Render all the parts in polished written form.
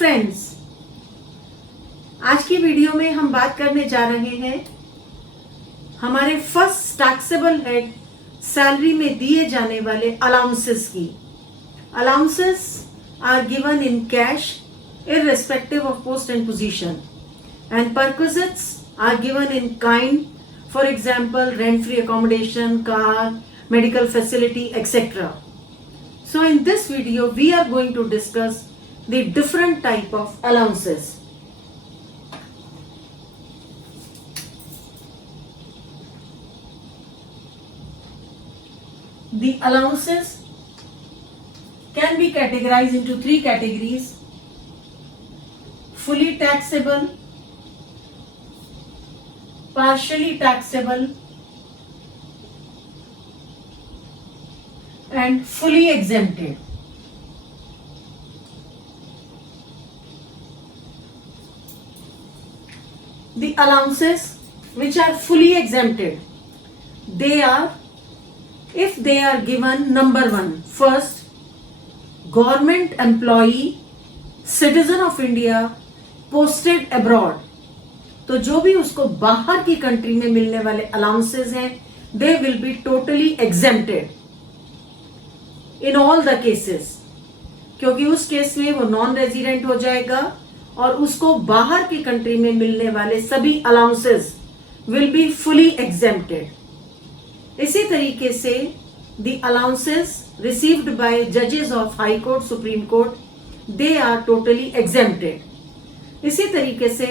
Friends, आज की video में हम बात करने जा रहे हैं हमारे फर्स्ट टैक्सेबल हेड सैलरी में दिए जाने वाले अलाउंसेस की। Allowances are given in cash irrespective of post and position, and perquisites are given in kind, for example rent free accommodation, car, medical facility, etc. So in this video we are going to discuss the different type of allowances. The allowances can be categorized into three categories: fully taxable, partially taxable, and fully exempted. The allowances which are fully exempted, they are, if they are given, number one, first, government employee, citizen of India, posted abroad, तो जो भी उसको बाहर की country में मिलने वाले allowances हैं, they will be totally exempted in all the cases, क्योंकि उस केस में वो नॉन रेजिडेंट हो जाएगा और उसको बाहर की कंट्री में मिलने वाले सभी allowances will be fully exempted. इसी तरीके से द अलाउंसेस रिसीव्ड बाय जजेस of high court, supreme court, they are totally exempted. इसी तरीके से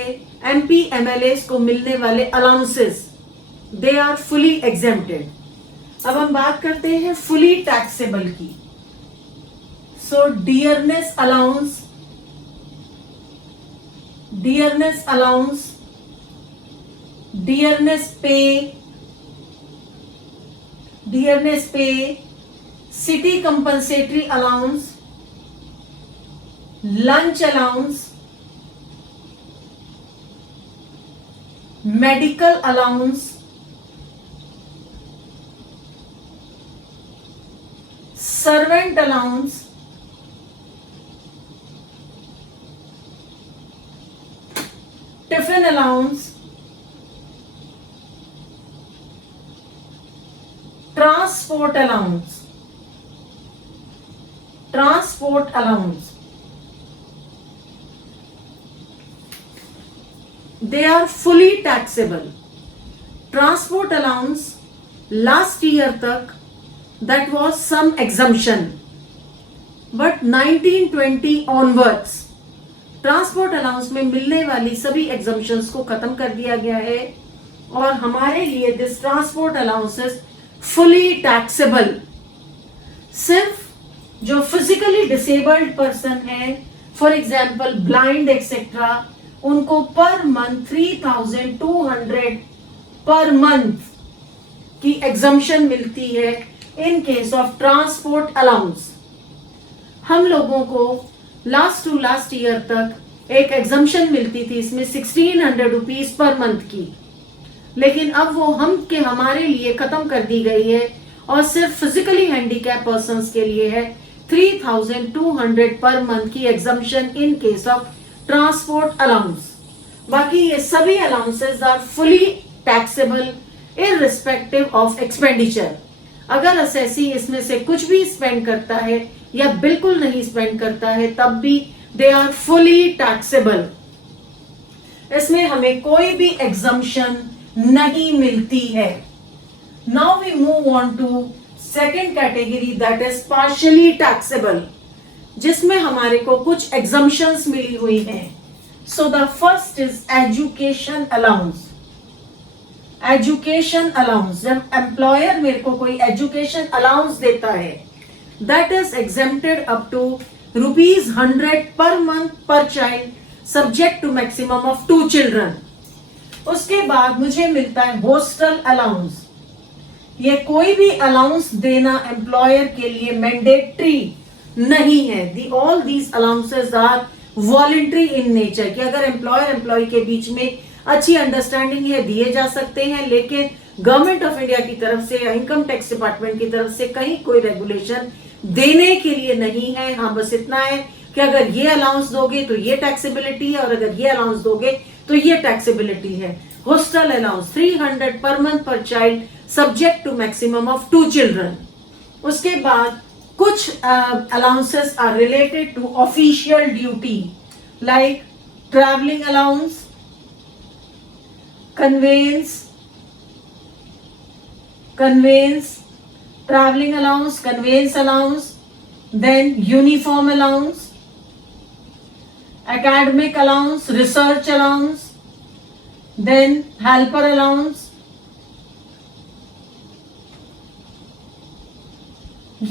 एमपी एमएलए को मिलने वाले allowances, they are fully exempted. अब हम बात करते हैं फुली टैक्सेबल की। So dearness allowance, dearness allowance, dearness pay, city compensatory allowance, lunch allowance, medical allowance, servant allowance, tiffin allowance, transport allowance, transport allowance, they are fully taxable. Transport allowance last year तक that was some exemption, but 1920 onwards transport allowance में मिलने वाली सभी exemptions को खत्म कर दिया गया है और हमारे लिए this transport allowances fully taxable. सिर्फ जो फिजिकली डिसेबल्ड पर्सन है, फॉर एग्जाम्पल ब्लाइंड एक्सेट्रा, उनको पर मंथ 3200 पर मंथ की एग्जम्पशन मिलती है इन केस ऑफ ट्रांसपोर्ट अलाउंस। हम लोगों को लास्ट टू लास्ट ईयर तक एक एग्जम्पशन मिलती थी, इसमें 1600 रुपीज पर मंथ की, लेकिन अब वो हमारे लिए खत्म कर दी गई है और सिर्फ फिजिकली हैंडीकैप पर्संस के लिए है 3200 पर मंथ की exemption in case of transport allowance. बाकी ये सभी allowances are fully taxable irrespective of expenditure. अगर असेसी इसमें से कुछ भी स्पेंड करता है या बिल्कुल नहीं स्पेंड करता है, तब भी दे आर फुली टैक्सेबल। इसमें हमें कोई भी एग्जम्पशन नहीं मिलती है। Now we move on to second category, that is partially taxable, जिसमें हमारे को कुछ एग्जम्पशंस मिली हुई हैं। So the first is education allowance. Education allowance, जब एम्प्लॉयर मेरे को कोई एजुकेशन अलाउंस देता है, that is exempted up to ₹100 per month per child, subject to maximum of 2 children. उसके बाद मुझे मिलता है हॉस्टल अलाउंस। ये कोई भी अलाउंस देना एम्प्लॉयर के लिए मैंडेटरी नहीं है। All these allowances are voluntary in nature, कि अगर एम्प्लॉयर एम्प्लॉय के बीच में अच्छी अंडरस्टैंडिंग है, दिए जा सकते हैं, लेकिन गवर्नमेंट ऑफ इंडिया की तरफ से या इनकम टैक्स डिपार्टमेंट की तरफ से कहीं कोई रेगुलेशन देने के लिए नहीं है। हाँ, बस इतना है, कि अगर ये अलाउंस दोगे तो ये टैक्सेबिलिटी है और अगर ये अलाउंस दोगे तो ये टैक्सेबिलिटी है. Hostel allowance 300 per month per child subject to maximum of 2 children. उसके बाद कुछ allowances are related to official duty like travelling allowance, conveyance, traveling allowance, conveyance allowance, then uniform allowance, academic allowance, research allowance, then helper allowance.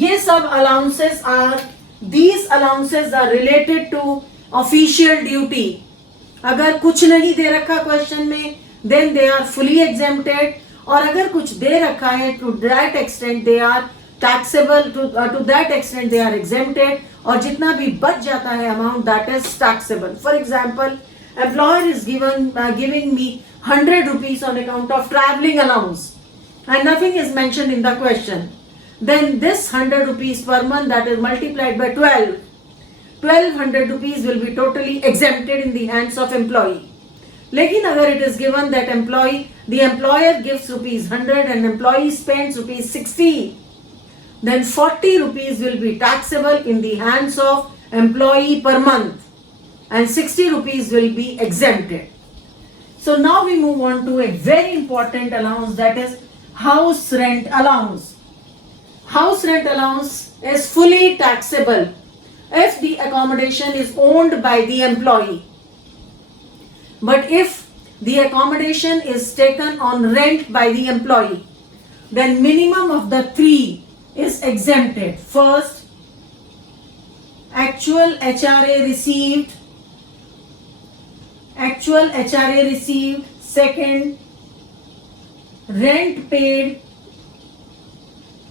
ये सब allowances are related to official duty. अगर कुछ नहीं दे रखा question में then they are fully exempted, और अगर कुछ दे रखा है to that extent they are taxable, to that extent they are exempted, और जितना भी बच जाता है amount that is taxable. For example, employer is giving me 100 rupees on account of traveling allowance and nothing is mentioned in the question. Then this 100 rupees per month, that is multiplied by 1200 rupees will be totally exempted in the hands of employee. लेकिन अगर it is given that the employer gives rupees 100 and employee spends rupees 60, then 40 rupees will be taxable in the hands of employee per month and 60 rupees will be exempted. So now we move on to a very important allowance, that is house rent allowance. House rent allowance is fully taxable if the accommodation is owned by the employee. But if the accommodation is taken on rent by the employee, then minimum of the 3 is exempted. First, actual HRA received. Second, rent paid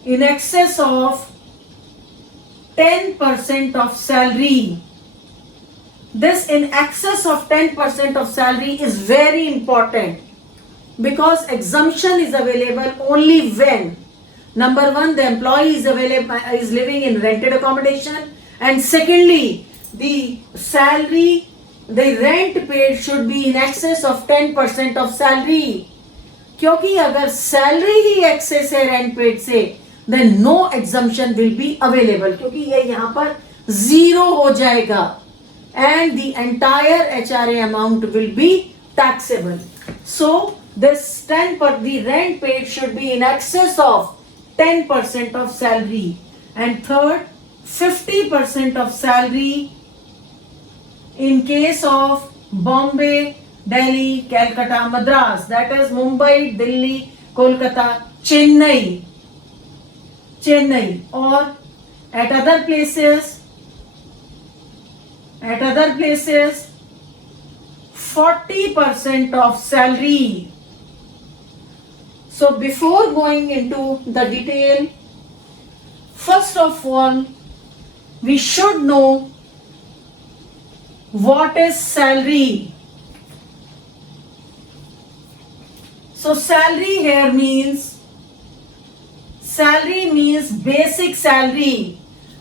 in excess of 10% of salary. This in excess of 10% of salary is very important because exemption is available only when, number one, the employee is living in rented accommodation, and secondly, the salary, the rent paid should be in excess of 10% of salary. क्योंकि अगर salary ही access है rent paid से, then no exemption will be available, क्योंकि ये यहाँ पर zero हो जाएगा and the entire HRA amount will be taxable. So this the rent paid should be in excess of 10% of salary. And third, 50% of salary in case of Bombay, Delhi, Calcutta, Madras, that is Mumbai, Delhi, Kolkata, Chennai, or at other places 40% of salary. So before going into the detail, first of all, we should know what is salary. So salary here means basic salary,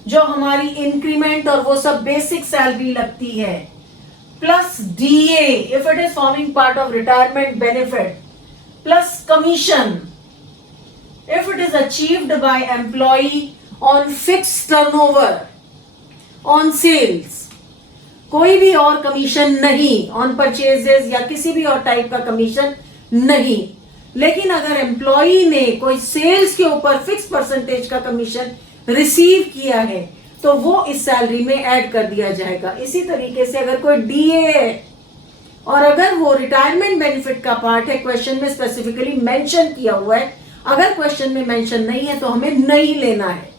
जो हमारी increment और वो सब basic salary लगती है, plus DA if it is forming part of retirement benefit, plus commission if it is achieved by employee on fixed turnover, on sales. कोई भी और कमीशन नहीं, ऑन परचेजेस या किसी भी और टाइप का कमीशन नहीं. लेकिन अगर एम्प्लॉई ने कोई सेल्स के ऊपर फिक्स परसेंटेज का कमीशन रिसीव किया है तो वो इस सैलरी में ऐड कर दिया जाएगा. इसी तरीके से अगर कोई DA है और अगर वो रिटायरमेंट बेनिफिट का पार्ट है, क्वेश्चन में स्पेसिफिकली मेंशन किया हुआ है, अगर क्वेश्चन में मेंशन नहीं है तो हमें नहीं लेना है.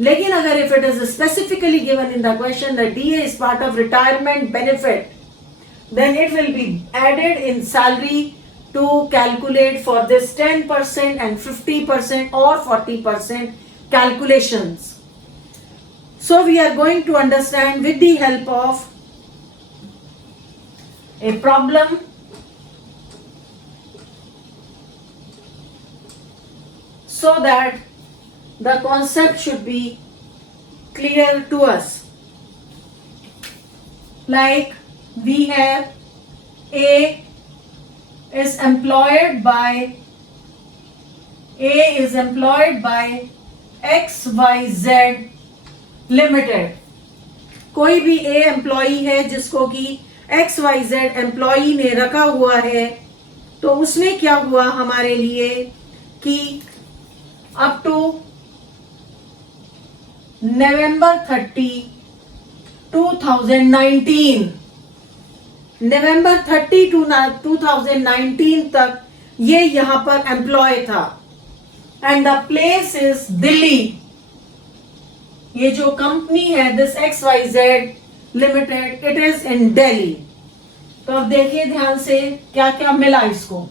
लेकिन अगर if it is specifically given in the question that DA is part of retirement benefit, then it will be added in salary to calculate for this 10% and 50% or 40% calculations. So we are going to understand with the help of a problem so that the concept should be clear to us. like we have A is employed by XYZ Limited. कोई भी A employee है जिसको कि XYZ employee ने रखा हुआ है, तो उसमें क्या हुआ हमारे लिए कि up to November 30, 2019, November 30 to 2019 तक ये यहाँ पर एम्प्लॉय था and the place is Delhi. ये जो कंपनी है this XYZ limited, it is in Delhi. तो अब देखिए ध्यान से क्या क्या मिला इसको.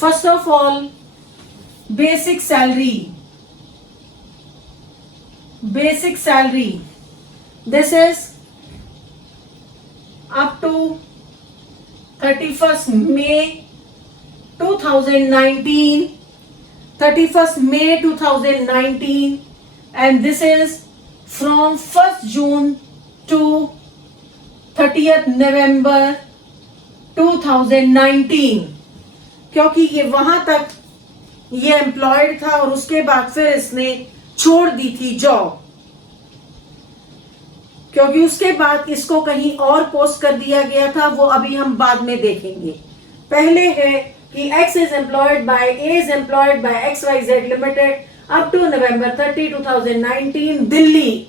First of all basic salary. This is up to 31st May 2019. 31st May 2019, and this is from 1st June to 30th November 2019. क्योंकि ये वहां तक ये एम्प्लॉयड था और उसके बाद फिर इसने छोड़ दी थी जॉब, क्योंकि उसके बाद इसको कहीं और पोस्ट कर दिया गया था. वो अभी हम बाद में देखेंगे. पहले है कि X is employed by A is employed by XYZ Limited up to November 30, 2019 Delhi,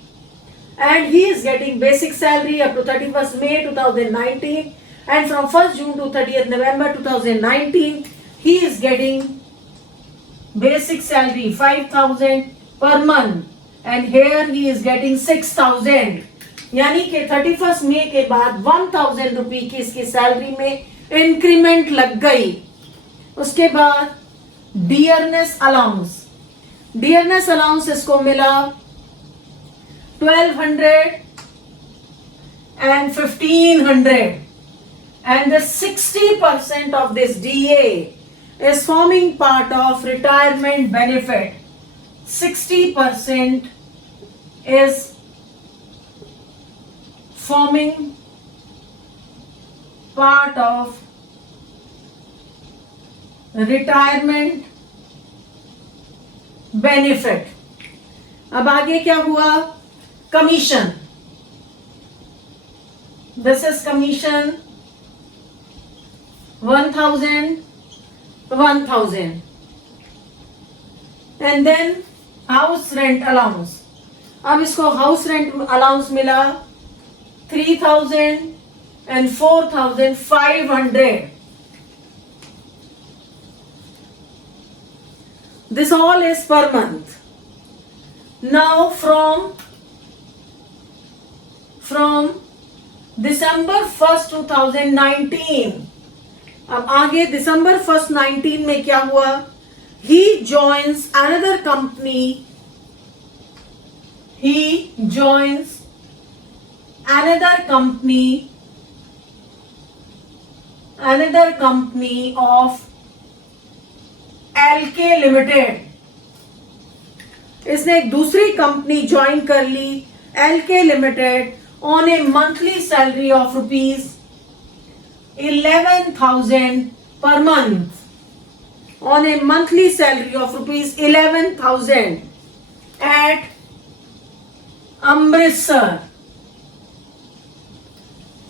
and he is getting basic salary up to 31st May 2019, and from 1st June to 30th November 2019 he is getting basic salary 5,000 per month, and here he is getting 6,000. यानी कि 31st May के बाद 1,000 रुपए की इसकी salary में increment लग गई. उसके बाद डियरनेस अलाउंस इसको मिला 1,200 and 1,500, and the 60% of this DA is forming part of retirement benefit. 60% is forming part of retirement benefit. अब आगे क्या हुआ? Commission. This is commission 1,000. And then house rent allowance. अब इसको हाउस रेंट अलाउंस मिला 3,000 and 4,500. This all is per month. Now from December 1st 2019, अब आगे December 1st 19 में क्या हुआ? He joins another company. Another company of LK Limited. इसने एक दूसरी कंपनी ज्वाइन कर ली LK Limited on a monthly salary of rupees 11,000 per month. On a monthly salary of rupees 11,000 at Amritsar.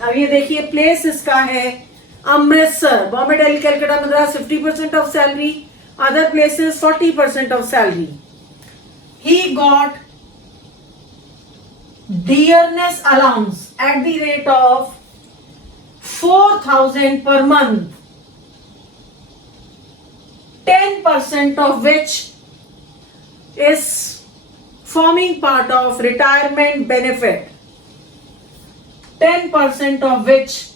अब ये देखिए प्लेस इसका है Amritsar. Bombay, Delhi, Calcutta, Madras 50% of salary. Other places 40% of salary. He got dearness allowance at the rate of 4,000 per month. 10% of which is forming part of retirement benefit. 10% of which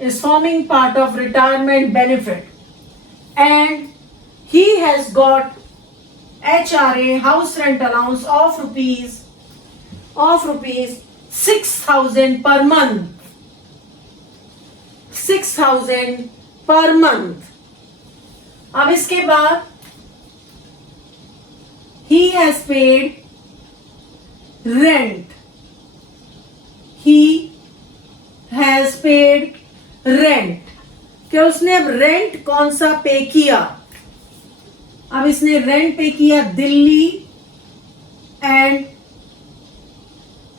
is forming part of retirement benefit. And he has got HRA, house rent allowance of rupees 6,000 per month. 6,000 per month. अब इसके बाद he has paid rent. He has paid rent. क्या उसने अब rent कौन सा पे किया? अब इसने रेंट पे किया दिल्ली एंड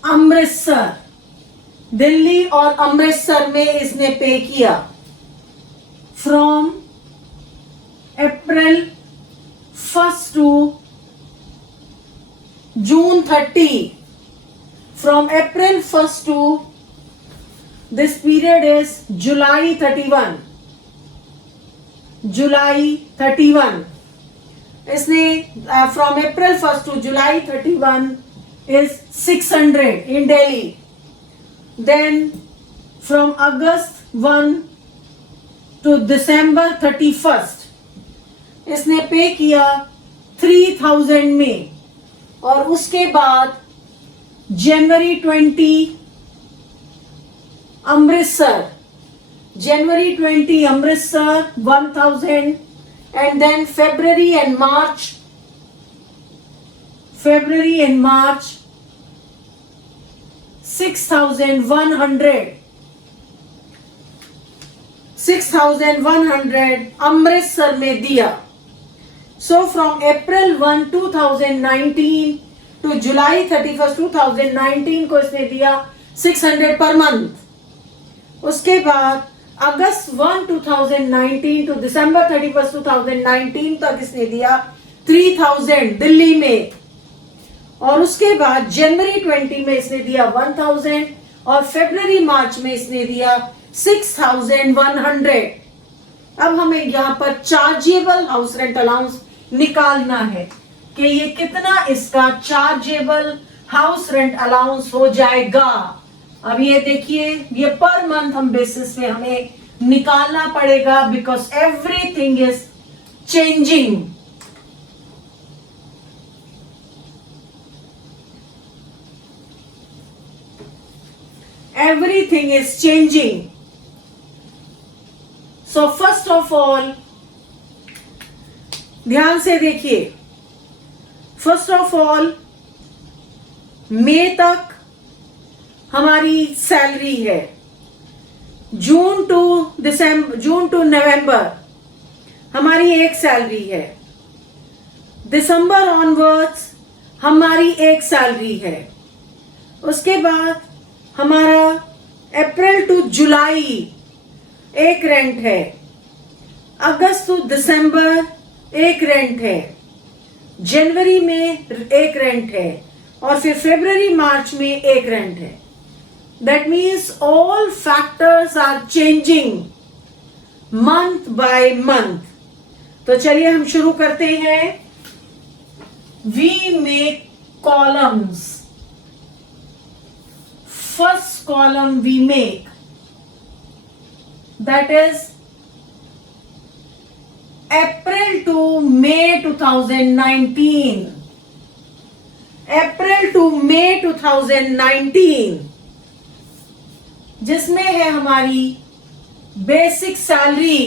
अमृतसर. दिल्ली और अमृतसर में इसने पे किया from April 1 to June 30. From April 1st to this period is July 31. July 31. इसने from April 1st to July 31 is 600 in Delhi. Then from August 1 to December 31st इसने पे किया 3000 में. और उसके बाद जनवरी 20 अमृतसर, जनवरी 20 Amritsar 1000 and then February and March 6100 Amritsar में दिया. So from April 1, 2019 to July 31st, 2019 को इसने दिया 600 पर मंथ. उसके बाद अगस्त 1, 2019 to December 31st, 2019 तक इसने दिया 3000 दिल्ली में. और उसके बाद जनवरी 20 में इसने दिया 1000 और फरवरी मार्च में इसने दिया 6100. अब हमें यहाँ पर चार्जेबल हाउस रेंट अलाउंस निकालना है कि ये कितना इसका चार्जेबल हाउस रेंट अलाउंस हो जाएगा. अब ये देखिए, ये पर मंथ हम बेसिस पे हमें निकालना पड़ेगा because everything is changing. Everything is changing. So first of all ध्यान से देखिए. फर्स्ट ऑफ ऑल मई तक हमारी सैलरी है. जून टू नवंबर हमारी एक सैलरी है. दिसंबर ऑनवर्ड्स हमारी एक सैलरी है. उसके बाद हमारा अप्रैल टू जुलाई एक रेंट है. अगस्त टू दिसंबर एक रेंट है. जनवरी में एक रेंट है और फिर फरवरी मार्च में एक रेंट है. That means all factors are changing month by month. तो चलिए हम शुरू करते हैं. We make columns. First column we make, that is April to May 2019. April to May 2019 जिसमें है हमारी basic salary.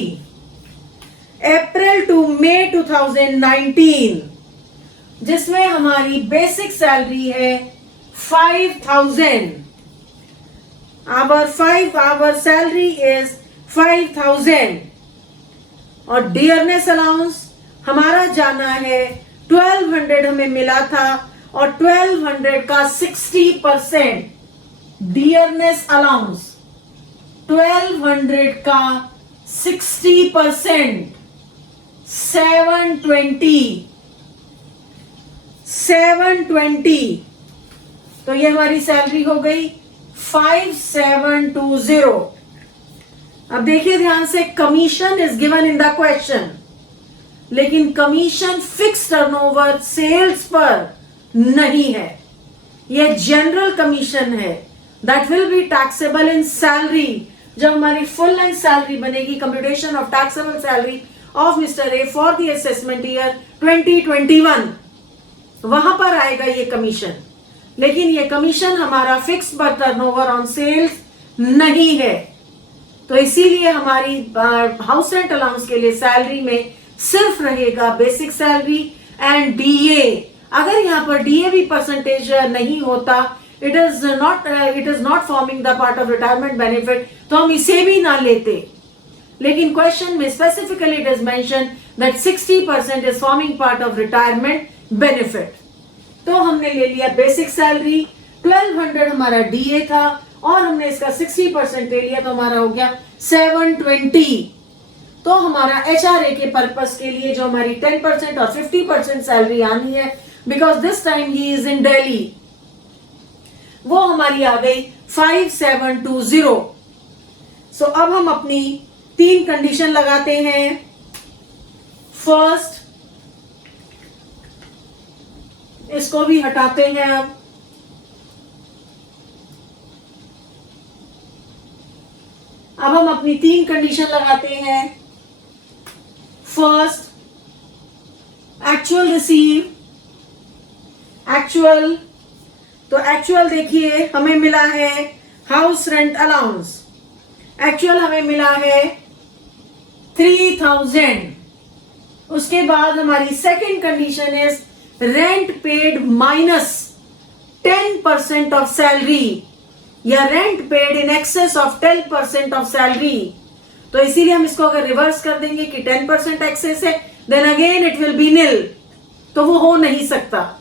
April to May 2019 जिसमें हमारी बेसिक सैलरी है 5000. Our salary is 5000. और डियरनेस अलाउंस हमारा जाना है 1200 हमें मिला था और 1200 का 60% डियरनेस अलाउंस. 1200 का 60% 720. तो ये हमारी सैलरी हो गई 5720. अब देखिए ध्यान से, commission is given in the question, लेकिन कमीशन फिक्स टर्नओवर सेल्स पर नहीं है. यह जनरल कमीशन है that will be taxable in salary. जब हमारी फुल लेंथ सैलरी बनेगी, computation of taxable salary of mister A for the assessment year 2021, वहां पर आएगा ये कमीशन. लेकिन ये कमीशन हमारा फिक्स पर टर्नओवर ऑन सेल्स नहीं है. तो इसीलिए हमारी हाउस रेंट अलाउंस के लिए सैलरी में सिर्फ रहेगा बेसिक सैलरी एंड डीए. अगर यहाँ पर डीएवी परसेंटेज नहीं होता, it is not forming the part of retirement benefit, तो हम इसे भी ना लेते। लेकिन क्वेश्चन में specifically it is mention that 60% is forming part of retirement benefit. तो हमने ले लिया बेसिक सैलरी, 1200 हमारा डीए था और हमने इसका 60% ले लिया, तो हमारा हो गया 720। तो हमारा एचआरए के पर्पस के लिए जो हमारी 10% और 50% सैलरी आनी है, because this time he is in Delhi, वो हमारी आ गई 5720। सो अब हम अपनी 3 कंडीशन लगाते हैं। फर्स्ट, इसको भी हटाते हैं। अब हम अपनी 3 कंडीशन लगाते हैं। फर्स्ट, एक्चुअल रिसीव, एक्चुअल, तो एक्चुअल देखिए हमें मिला है हाउस रेंट अलाउंस, एक्चुअल हमें मिला है 3000। उसके बाद हमारी second condition is rent paid minus 10% of salary, या rent paid in excess of 10% of salary. तो इसीलिए हम इसको अगर रिवर्स कर देंगे कि 10% एक्सेस है, then again it will be nil, तो वो हो नहीं सकता।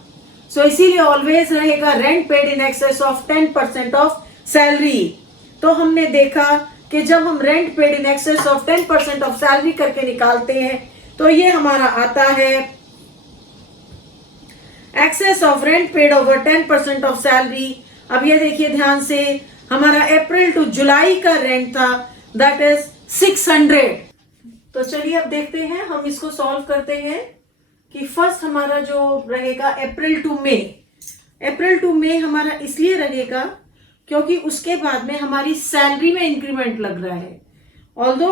सो इसीलिए ऑलवेज रहेगा rent paid in excess of 10% of salary. तो हमने देखा कि जब हम rent paid in excess of 10% of salary करके निकालते हैं, तो ये हमारा आता है excess of rent paid over 10% of salary. अब ये देखिए ध्यान से, हमारा अप्रैल टू जुलाई का रेंट था, दैट इज 600। तो चलिए अब देखते हैं, हम इसको सॉल्व करते हैं कि फर्स्ट हमारा जो रहेगा अप्रैल टू मई। अप्रैल टू मई हमारा इसलिए रहेगा क्योंकि उसके बाद में हमारी सैलरी में इंक्रीमेंट लग रहा है। ऑल्दो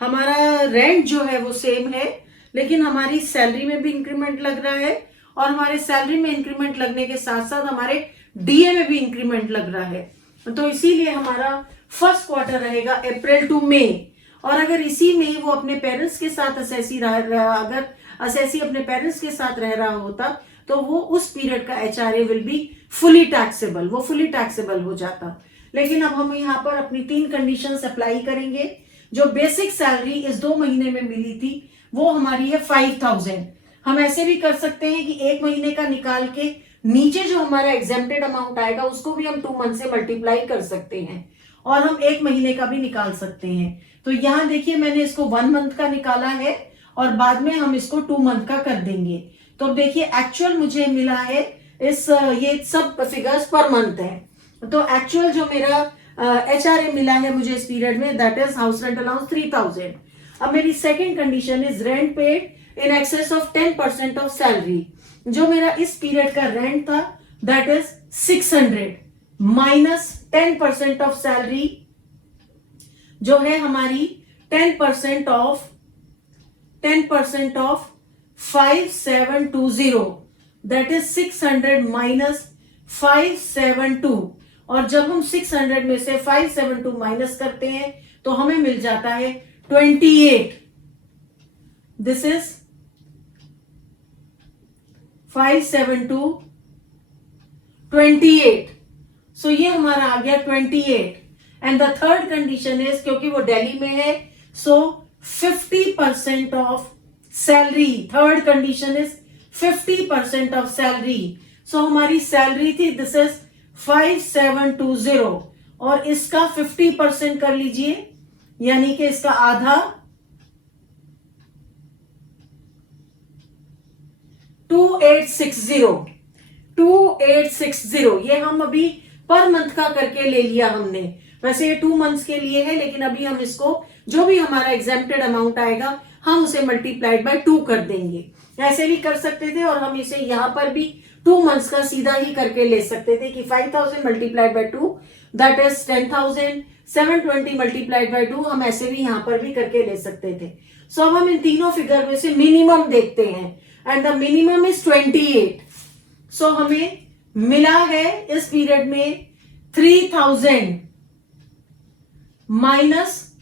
हमारा रेंट जो है वो सेम है, लेकिन हमारी सैलरी में भी इंक्रीमेंट लग रहा है, और हमारे सैलरी में इंक्रीमेंट लगने के साथ साथ हमारे डीए में भी इंक्रीमेंट लग रहा है। तो इसीलिए हमारा फर्स्ट क्वार्टर रहेगा अप्रैल टू मई। और अगर इसी में वो अपने पेरेंट्स के साथ अगर असेसी अपने पेरेंट्स के साथ रह रहा होता, तो वो उस पीरियड का HRA will be fully taxable, वो फुली टैक्सेबल हो जाता। लेकिन अब हम यहाँ पर अपनी 3 कंडीशंस अप्लाई करेंगे। जो बेसिक सैलरी इस 2 महीने में मिली थी, वो हमारी है 5000। हम ऐसे भी कर सकते हैं कि 1 महीने का निकाल के नीचे जो हमारा एग्जेम्प्टेड अमाउंट आएगा उसको भी हम 2 मंथ से मल्टीप्लाई कर सकते हैं, और हम 1 महीने का भी निकाल सकते हैं। तो यहाँ देखिए मैंने इसको 1 मंथ का निकाला है, और बाद में हम इसको 2 मंथ का कर देंगे। तो अब देखिए एक्चुअल मुझे मिला है ये सब फिगर्स पर मंथ है। तो एक्चुअल जो मेरा एचआरए मिला है मुझे इस पीरियड में, that is house rent allowance 3000। अब मेरी second condition is rent paid in excess of 10% of salary. जो मेरा इस पीरियड का रेंट था that is 600 minus 10% of salary, जो है हमारी 10% ऑफ 5720, दैट इज 600 माइनस 572। और जब हम 600 में से 572 माइनस करते हैं तो हमें मिल जाता है 28। This is 572 28। सो ये हमारा आ गया 28। And the third condition is, क्योंकि वो दिल्ली में है, so 50% of salary. Third condition is 50% of salary. So हमारी सैलरी थी, दिस इज 5720, और इसका 50% कर लीजिए, यानी कि इसका आधा 2860। ये हम अभी पर मंथ का करके ले लिया हमने। वैसे ये 2 मंथ्स के लिए है, लेकिन अभी हम इसको जो भी हमारा एग्जेम्प्टेड अमाउंट आएगा हम उसे मल्टीप्लाइड बाय 2 कर देंगे। ऐसे भी कर सकते थे, और हम इसे यहां पर भी 2 मंथ्स का सीधा ही करके ले सकते थे कि 5000 multiplied by 2 that is 10,000, 720 multiplied by 2 हम ऐसे भी यहां पर भी करके ले सकते थे। सो अब हम इन तीनों फिगर में से मिनिमम देखते हैं, एंड द मिनिमम इज 28। सो हमें मिला है इस पीरियड में 3000 माइनस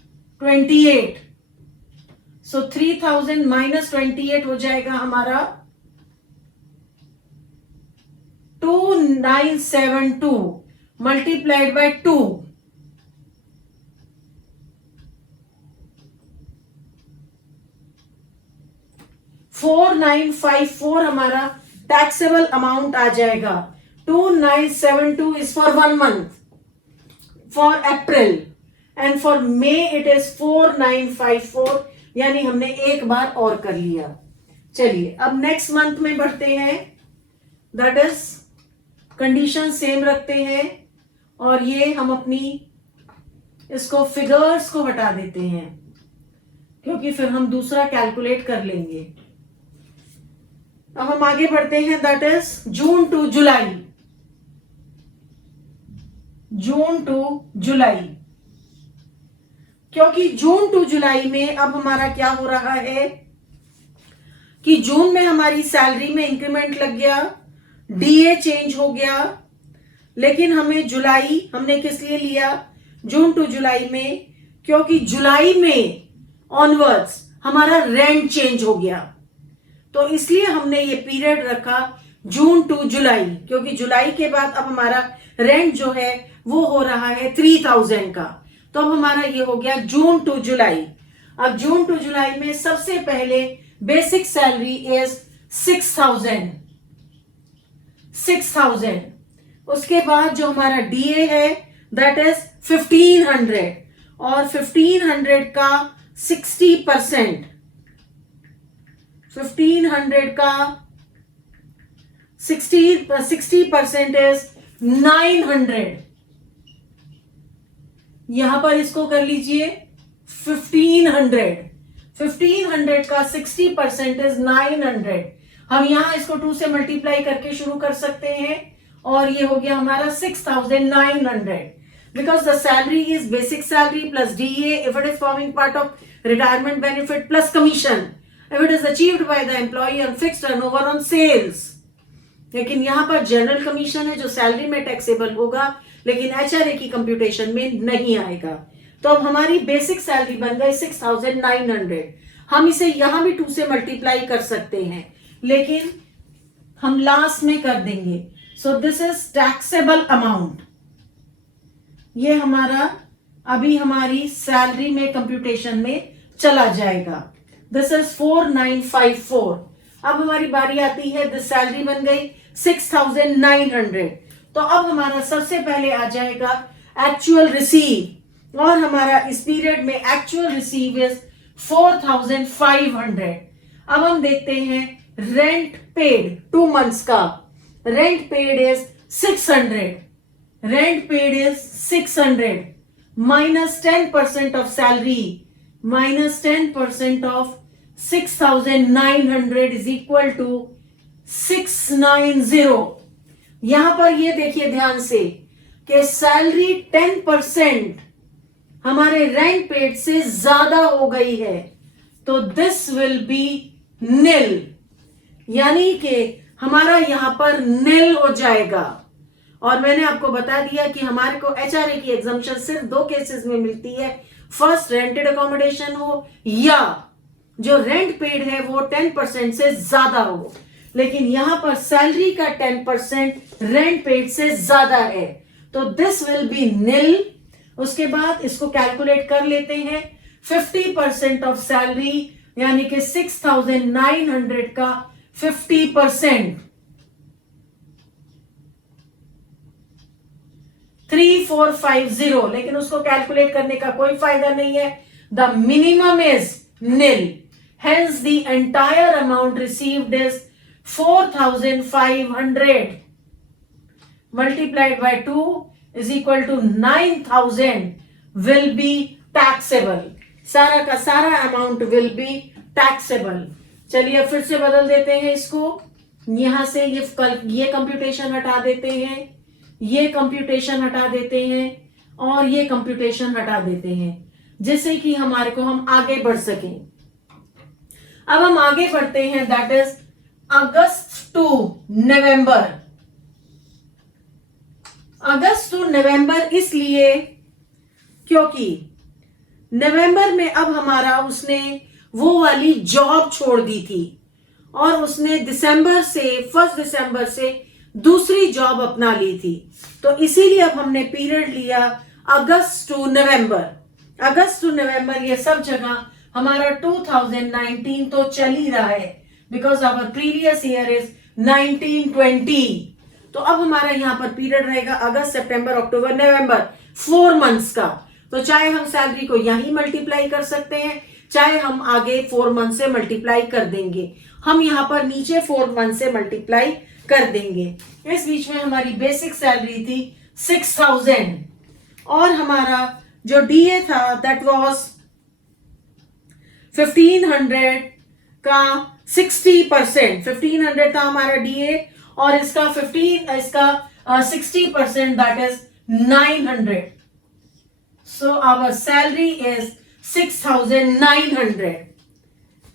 28। सो 3000 माइनस 28 हो जाएगा हमारा 4972 multiplied by 2, 4954 हमारा टैक्सेबल अमाउंट आ जाएगा. 2972 is for 1 month, for April, and for May it is 4954, यानी हमने एक बार और कर लिया. चलिए अब नेक्स्ट मंथ में बढ़ते हैं. दैट इज कंडीशन सेम रखते हैं और ये हम अपनी इसको फिगर्स को हटा देते हैं क्योंकि फिर हम दूसरा कैलकुलेट कर लेंगे. अब हम आगे बढ़ते हैं. That is June to July. June to July, क्योंकि जून टू जुलाई में अब हमारा क्या हो रहा है कि जून में हमारी सैलरी में इंक्रीमेंट लग गया, डीए चेंज हो गया, लेकिन हमें जुलाई हमने किस लिए लिया जून टू जुलाई में, क्योंकि जुलाई में ऑनवर्ड्स हमारा रेंट चेंज हो गया. तो इसलिए हमने ये पीरियड रखा जून टू जुलाई, क्योंकि जुलाई के बाद अब हमारा रेंट जो है वो हो रहा है 3000 का. तो अब हमारा ये हो गया जून टू जुलाई. अब जून टू जुलाई में सबसे पहले बेसिक सैलरी इज 6000. उसके बाद जो हमारा डीए है दैट इज 1500 और 1500 का 60%, 1500 का 60% इज 900. यहां पर इसको कर लीजिए 1500 का 60% इज 900. हम यहां इसको 2 से मल्टीप्लाई करके शुरू कर सकते हैं और ये हो गया हमारा 6900. Because the salary is basic salary plus DA if it is forming part of retirement benefit plus commission if it is achieved by the employee on fixed turnover on sales. लेकिन यहां पर जनरल कमीशन है जो salary में taxable होगा लेकिन HRA की computation में नहीं आएगा. तो अब हमारी बेसिक सैलरी बन गई 6900. हम इसे यहां भी 2 से मल्टीप्लाई कर सकते हैं लेकिन हम लास्ट में कर देंगे. So this is taxable amount. ये हमारा अभी हमारी सैलरी में कंप्यूटेशन में चला जाएगा. This is 4954. अब हमारी बारी आती है. दिस सैलरी बन गई 6900. तो अब हमारा सबसे पहले आ जाएगा एक्चुअल रिसीव और हमारा इस पीरियड में एक्चुअल रिसीव इज 4500. अब हम देखते हैं रेंट पेड 2 months का. Rent paid is 600. Rent paid is 600 minus 10% of salary minus 10% of 6900 is equal to 690. यहां पर ये देखिए ध्यान से कि सैलरी 10% हमारे रेंट पेड से ज्यादा हो गई है तो दिस विल बी निल, यानी कि हमारा यहां पर निल हो जाएगा. और मैंने आपको बता दिया कि हमारे को एचआरए की एग्जम्पशन सिर्फ 2 केसेस में मिलती है. फर्स्ट रेंटेड अकोमोडेशन हो या जो रेंट पेड है वो 10% से ज्यादा हो. लेकिन यहां पर सैलरी का 10% रेंट पेड से ज्यादा है तो दिस विल बी निल. उसके बाद इसको कैलकुलेट कर लेते हैं. 50% ऑफ सैलरी यानी कि 6900 का 50% 3450. लेकिन उसको कैलकुलेट करने का कोई फायदा नहीं है. The minimum is nil. Hence the entire amount received is 4500 multiplied by 2 is equal to 9000 will be taxable. सारा का सारा अमाउंट will be taxable. चलिए फिर से बदल देते हैं इसको. यहां से ये कंप्यूटेशन हटा देते हैं, ये कंप्यूटेशन हटा देते हैं और ये कंप्यूटेशन हटा देते हैं जिससे कि हमारे को हम आगे बढ़ सकें. अब हम आगे बढ़ते हैं. That is August to November. August to November इसलिए क्योंकि नवंबर में अब हमारा उसने वो वाली जॉब छोड़ दी थी और उसने 1 दिसंबर से दूसरी जॉब अपना ली थी। तो इसीलिए अब हमने पीरियड लिया अगस्त टू नवंबर। अगस्त टू नवंबर ये सब जगह हमारा 2019 तो चल ही रहा है, because our previous year is 1920। तो अब हमारा यहाँ पर पीरियड रहेगा अगस्त सितंबर अक्टूबर नवंबर, 4 मंथ्स का। तो चाहे हम सैलरी को यहीं मल्टीप्लाई कर सकते हैं, चाहे हम आगे 4 मंथ से मल्टीप्लाई कर देंगे। हम यहाँ पर नीचे 4 मंथ से मल्टीप्लाई कर देंगे। इस बीच में हमारी बेसिक सैलरी थी 6000 और हमारा जो डीए था दैट वाज 1500 का 60%। 1500 था हमारा डीए और इसका 60% that is 900। So our salary is 6900।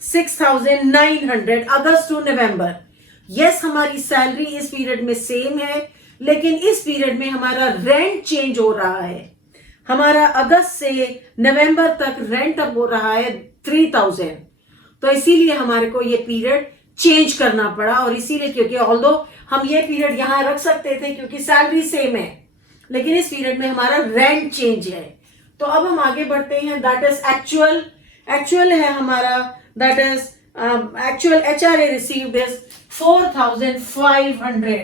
6900 अगस्त टू नवंबर। यस, हमारी सैलरी इस पीरियड में सेम है, लेकिन इस पीरियड में हमारा रेंट चेंज हो रहा है। हमारा अगस्त से नवंबर तक रेंट अब हो रहा है 3000। तो इसीलिए हमारे को ये पीरियड चेंज करना पड़ा। और इसीलिए क्योंकि ऑल्दो हम ये पीरियड यहां रख सकते थे क्योंकि सैलरी सेम है, लेकिन इस पीरियड में हमारा रेंट चेंज है। तो अब हम आगे बढ़ते हैं। That is actual. एक्चुअल है हमारा, that is actual HRA received is 4500।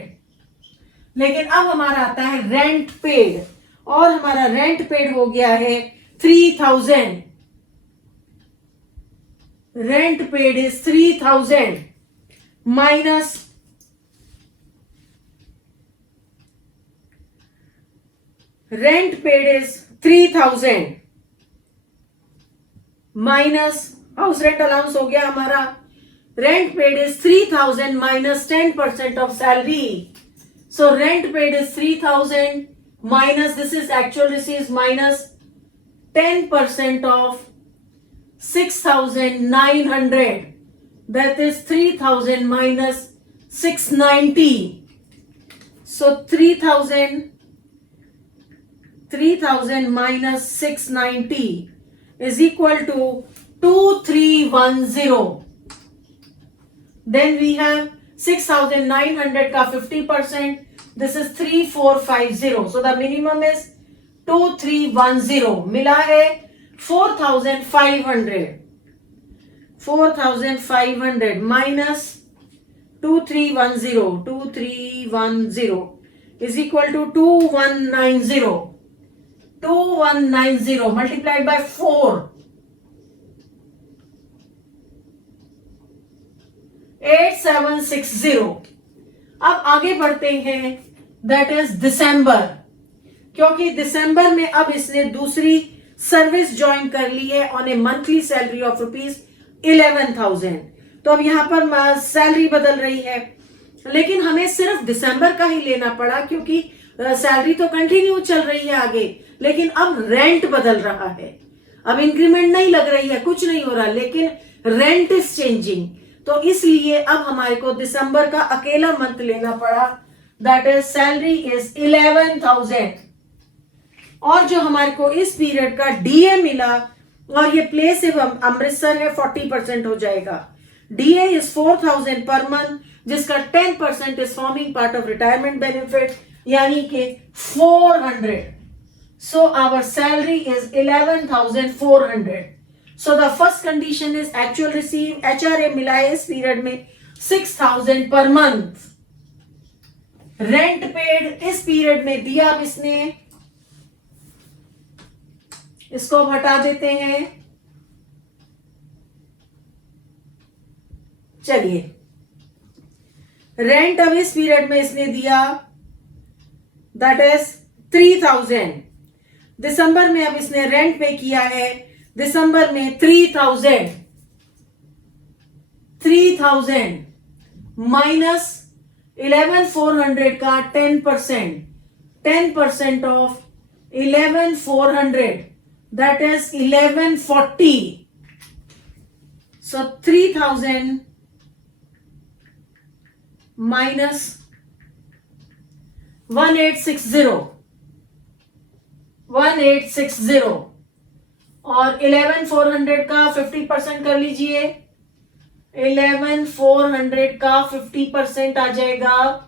लेकिन अब हमारा आता है रेंट पेड, और हमारा रेंट पेड हो गया है 3000। Rent paid is 3000 minus rent paid is 3000 minus house rent allowance हो गया हमारा। Rent paid is 3000 minus 10% of salary. So rent paid is 3000 minus this is actual receipts minus 10% of 6900, that is 3000 minus 690. So 3000 minus 690 is equal to 2310. Then we have 6900 का 50%. This is 3450. So the minimum is 2310. मिला है 4500. 4500 minus 2310. 2310 is equal to 2190. 2190 multiplied by 4. 8760. अब आगे बढ़ते हैं। That is दिसंबर, क्योंकि दिसंबर में अब इसने दूसरी सर्विस ज्वाइन कर ली है on A monthly salary of ₹11,000। तो अब यहां पर सैलरी बदल रही है, लेकिन हमें सिर्फ दिसंबर का ही लेना पड़ा क्योंकि सैलरी तो कंटिन्यू चल रही है आगे, लेकिन अब रेंट बदल रहा है। अब इंक्रीमेंट नहीं लग रही है, कुछ नहीं हो रहा, लेकिन रेंट इज चेंजिंग। तो इसलिए अब हमारे को दिसंबर का अकेला मंथ लेना पड़ा। That is salary is 11,000। और जो हमारे को इस पीरियड का डीए मिला, और ये प्लेस अमृतसर है, 40% हो जाएगा। डीए इज 4000 पर मंथ, जिसका 10% is forming part of retirement benefit, यानी कि 400। So our salary is 11,400। So the first condition is actual receive HRA मिला है इस पीरियड में 6000 पर मंथ। रेंट पेड इस पीरियड में दिया, अब इसने इसको हटा देते हैं। चलिए, रेंट अब इस पीरियड में इसने दिया दैट इज 3000। दिसंबर में अब इसने रेंट पे किया है, दिसंबर में 3000 माइनस 11,400 का 10% of 11,400 that is 1140। So 3000 minus 1860 और 11,400 का 50% कर लीजिए। 11,400 का 50% आ जाएगा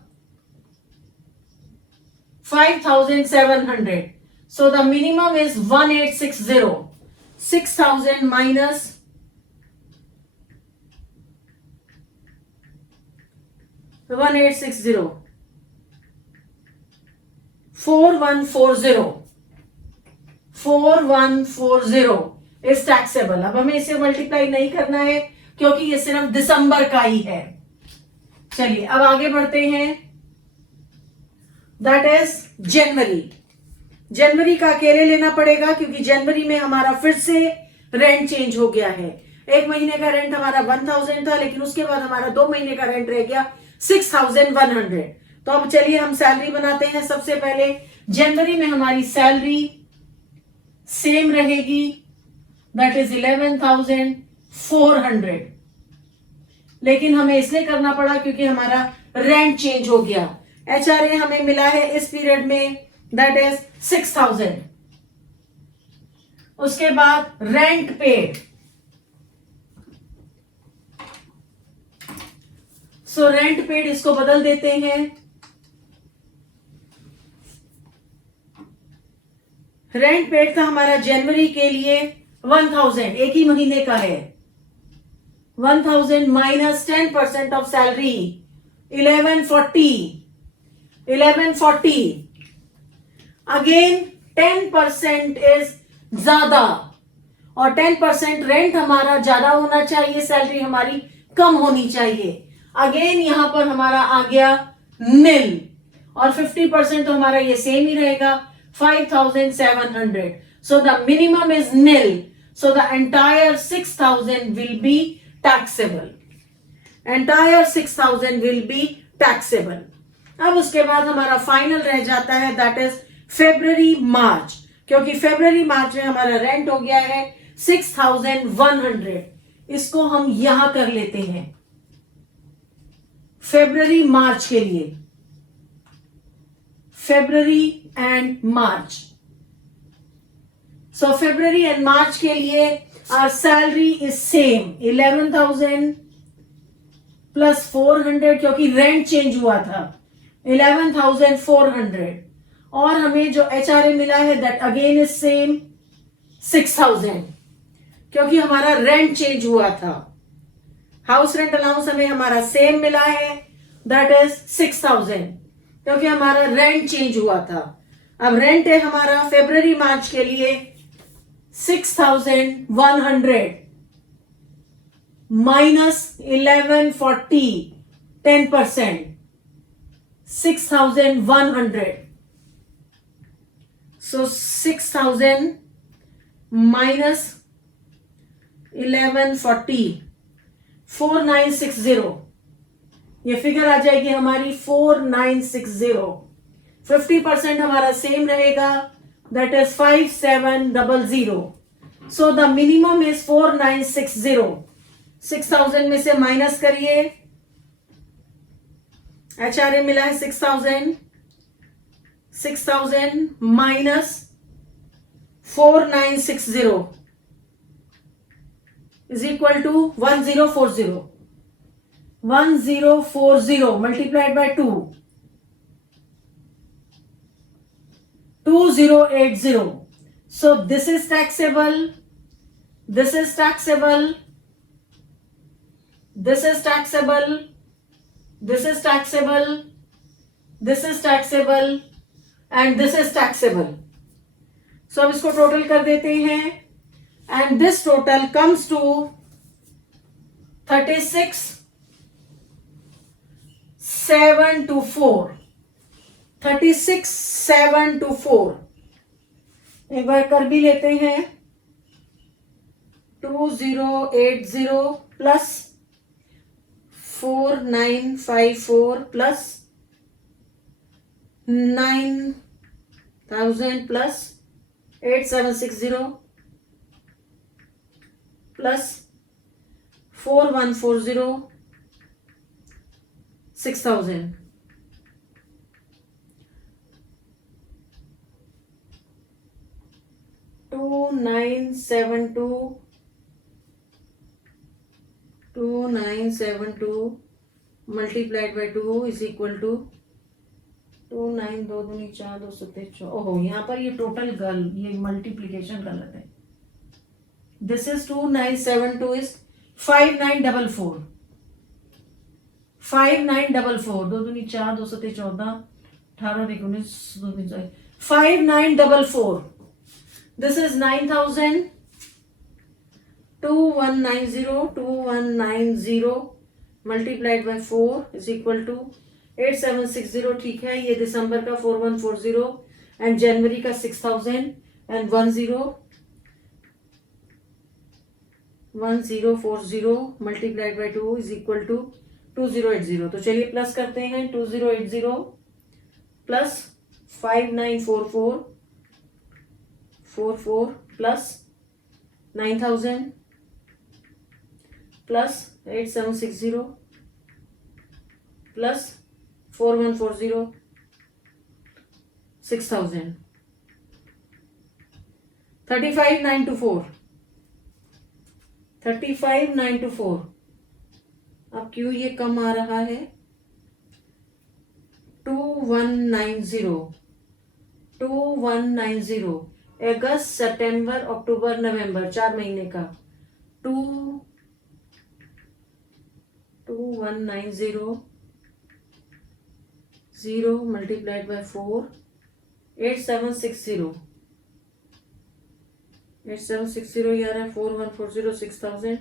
5,700. So the minimum is 1860. 6,000 minus 1860. 4140. 4140 is taxable. अब हमें इसे मल्टीप्लाई नहीं करना है क्योंकि ये सिर्फ दिसंबर का ही है. चलिए अब आगे बढ़ते हैं. दैट इज जनवरी. जनवरी का अकेले लेना पड़ेगा क्योंकि जनवरी में हमारा फिर से रेंट चेंज हो गया है. एक महीने का रेंट हमारा 1000 था, लेकिन उसके बाद हमारा 2 महीने का रेंट रह गया 6100. तो अब चलिए हम सैलरी बनाते हैं. सबसे पहले जनवरी में हमारी सैलरी सेम रहेगी, दैट इज 11,400. लेकिन हमें इसलिए करना पड़ा क्योंकि हमारा रेंट चेंज हो गया. HRA हमें मिला है इस पीरियड में, दैट इज 6,000. उसके बाद rent paid. So rent paid इसको बदल देते हैं. रेंट पेड था हमारा जनवरी के लिए 1000, एक ही महीने का है. 1000 minus 10% of salary 1140. 1140 again 10% is ज्यादा और 10% रेंट हमारा ज्यादा होना चाहिए, सैलरी हमारी कम होनी चाहिए. अगेन यहां पर हमारा आ गया नील और 50% तो हमारा ये सेम ही रहेगा 5,700. So the minimum is nil. So the entire 6,000 will be taxable. Entire 6,000 will be taxable. अब उसके बाद हमारा फाइनल रह जाता है, दैट इज फेब्रुअरी मार्च. क्योंकि फेब्रुअरी मार्च में हमारा रेंट हो गया है 6,100. इसको हम यहां कर लेते हैं फेब्रुअरी मार्च के लिए. February and March. So February and March के लिए our salary is same 11,000 plus 400 क्योंकि रेंट चेंज हुआ था 11,400. और हमें जो HRA मिला है दैट अगेन इज सेम 6,000 क्योंकि हमारा रेंट चेंज हुआ था. हाउस रेंट अलाउंस हमें हमारा सेम मिला है, दैट इज 6,000 क्योंकि हमारा रेंट चेंज हुआ था. अब रेंट है हमारा फेब्रुअरी मार्च के लिए 6,100 माइनस 1140 10%, 6,100. So 6,000 minus 1140 4960. ये फिगर आ जाएगी हमारी 4960. 50% हमारा सेम रहेगा, that is 5700. So the minimum is 4960. 6,000 में से माइनस करिए. HRA मिला है 6,000. 6,000 minus 4960 is equal to 1040. 1040 multiplied by 2. 2080. So this is taxable. This is taxable. This is taxable. This is taxable. This is taxable. And this is taxable. So अब इसको total कर देते हैं. And this total comes to 36,724. 36,724. एक बार कर भी लेते हैं. 2080 plus 4954 plus 9,000 plus 8760 plus 4140 6,000. 2972 multiplied by 2 is equal to 29 2 दूनी 4 2 सत्ते 4। ओहो, यहाँ पर ये टोटल ये मल्टीप्लीकेशन गलत है। This is 2972 is 5944। 5944 2 दूनी 4 2 सत्ते 14 18 19 2 दूनी 5944। This is 2190 multiplied by 4 is equal to 8760। ठीक है, ये दिसंबर का 4140 एंड जनवरी का 6000 and 1040 multiplied by 2 is equal to 2080। तो चलिए प्लस करते हैं। 2080 प्लस 5944 प्लस 9000 प्लस 8760 प्लस 4140 6000 35924। अब क्यों ये कम आ रहा है? 2190 अगस्त सितंबर अक्टूबर नवंबर 4 महीने का 2190 0 मल्टीप्लाइड बाय 4 8760 ये आ रहा है 4140 6000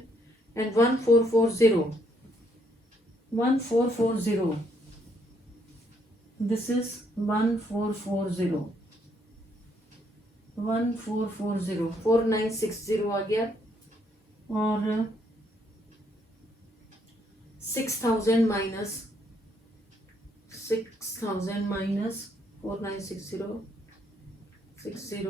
एंड 1440 दिस इज 1440 4960 आ गया और 6000 minus 4960 60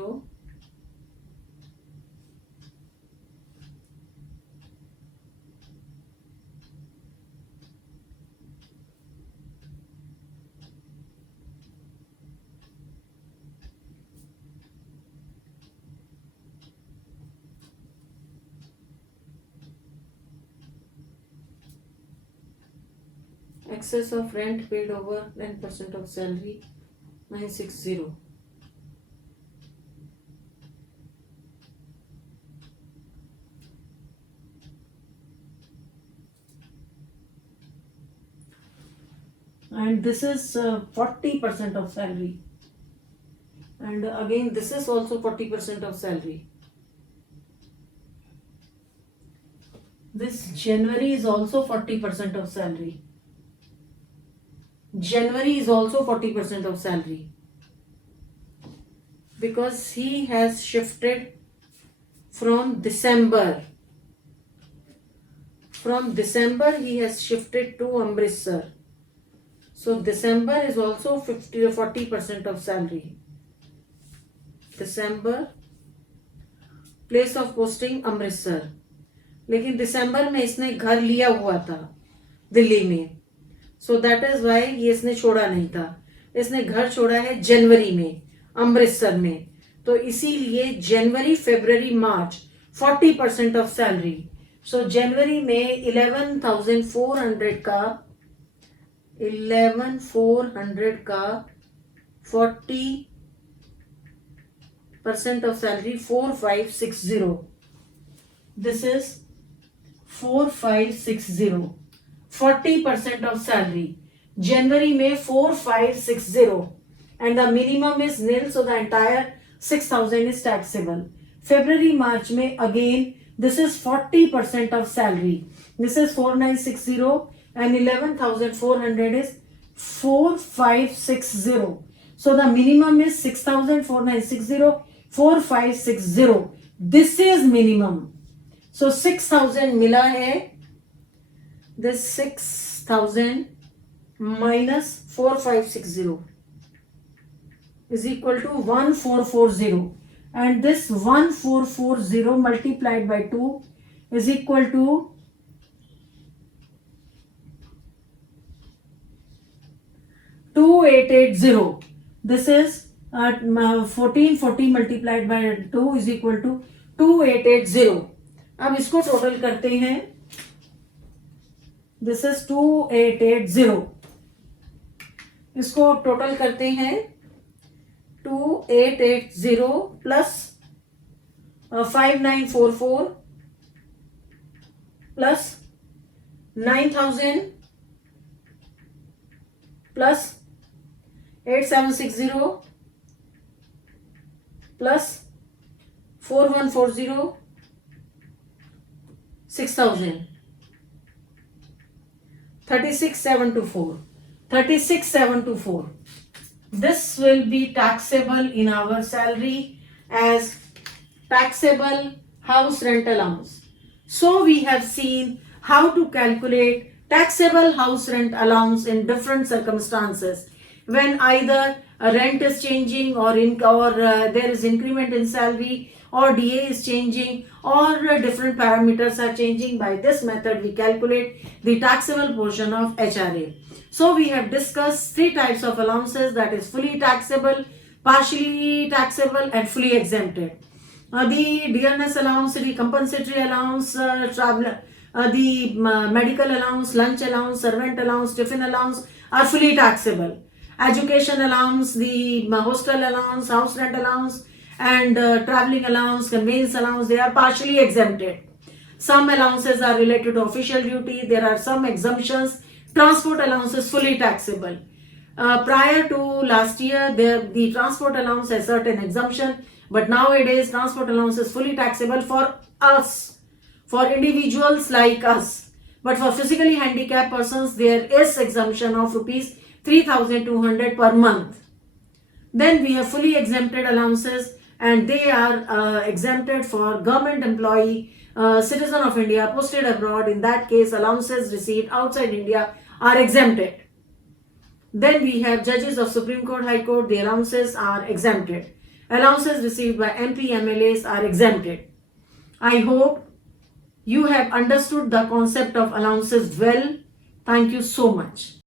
excess of rent paid over 10% of salary 960। and this is 40% of salary, and again this is also 40% of salary. This January is also 40% of salary. January is also 40% of salary because he has shifted from December. From December he has shifted to Amritsar. So December is also 50 or 40% of salary. December place of posting Amritsar. लेकिन दिसंबर में इसने घर लिया हुआ था दिल्ली में, so that is why ये इसने छोड़ा नहीं था। इसने घर छोड़ा है जनवरी में अमृतसर में, तो इसीलिए जनवरी फरवरी मार्च 40% ऑफ सैलरी। सो जनवरी में 11,400 का 40% of salary 4560। This is 4560 40% of salary. January में 4560 and the minimum is nil, so the entire 6000 is taxable. February March में again this is 40% of salary. This is 4960 and 11,400 is 4560. So the minimum is 6,4960 4560. This is minimum. So 6,000 मिला है। This 6,000 minus 4560 is equal to 1440, and this 1440 multiplied by 2 is equal to 2880. This is 1440 multiplied by 2 is equal to 2880. अब इसको total करते हैं। This is 2880 इसको total करते हैं 2880 plus 5944 plus 9000 plus 8760 plus 4140 6000 36724. This will be taxable in our salary as taxable house rent allowance. So we have seen how to calculate taxable house rent allowance in different circumstances when either a rent is changing or there is increment in salary or DA is changing or different parameters are changing. By this method we calculate the taxable portion of HRA. So we have discussed three types of allowances, that is fully taxable, partially taxable and fully exempted. The dearness allowance, the compensatory allowance, the medical allowance, lunch allowance, servant allowance, tiffin allowance are fully taxable. Education allowance, the hostel allowance, house rent allowance and traveling allowance, conveyance allowance, they are partially exempted. Some allowances are related to official duty. There are some exemptions. Transport allowance is fully taxable. Prior to last year, the transport allowance has certain exemption, but nowadays transport allowance is fully taxable for us, for individuals like us. But for physically handicapped persons, there is exemption of rupees 3,200 per month. Then we have fully exempted allowances, and they are exempted for government employee, citizen of India, posted abroad. In that case, allowances received outside India are exempted. Then we have judges of Supreme Court, High Court, the allowances are exempted. Allowances received by MP, MLAs are exempted. I hope you have understood the concept of allowances well. Thank you so much.